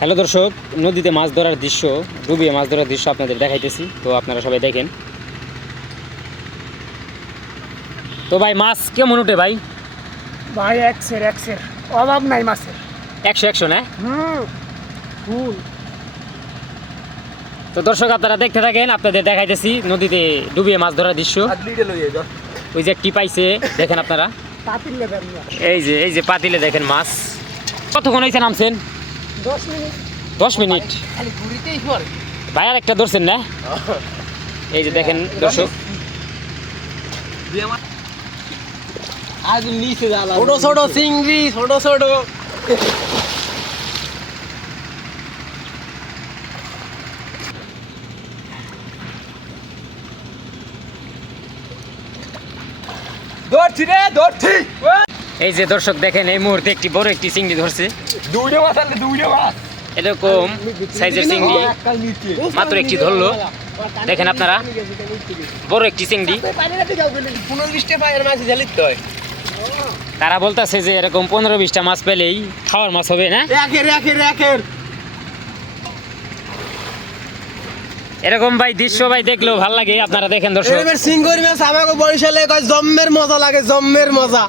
Hello দর্শক, নদীতে মাছ ধরার দৃশ্য, ডুবিয়ে মাছ ধরার দৃশ্য আপনাদের দেখাইতেছি। তো আপনারা সবাই দেখেন। তো ভাই মাছ কেমন উঠে ভাই? ভাই একশের অভাব নাই মাছের। 100 না? ফুল। তো দর্শক আপনারা দেখতে থাকেন, আপনাদের দেখাইতেছি নদীতে ডুবিয়ে মাছ ধরার দৃশ্য। ওই যে একটি পাইছে, দেখেন আপনারা। পাতিল লেবেন না। এই যে পাতিলে দেখেন মাছ। কতক্ষণ হয়েছে নামছেন? 10 মিনিট। 10 মিনিট। খালি ঘুরিতেই পড়ে। ভাই আর একটা ধরছেন না? এই যে দেখেন দর্শক। আজ নিচে জালা। ছোট ছোট চিংড়ি, ছোট ছোট। ধরছি। এই যে দর্শক দেখেন, এই মুহূর্তে একটি বড় একটি চিংড়ি ধরছে। দুইটা মাছ আনলে দুইটা মাছ। এরকম সাইজের চিংড়ি মাত্র একটি ধরলো। দেখেন আপনারা, বড় একটি চিংড়ি। 15-20টা পায়ের মাছ ঝালিত হয়। তারা বলতেছে যে এরকম 15-20টা মাছ পেলেই খাওয়ার মাছ হবে না। একের। এরকম ভাই দৃশ্য ভাই দেখলেও ভালো লাগে। আপনারা দেখেন দর্শক। সিঙ্গুর মাছ আমাকে বরিশালে কয় জম্মের মজা লাগে, জম্মের মজা।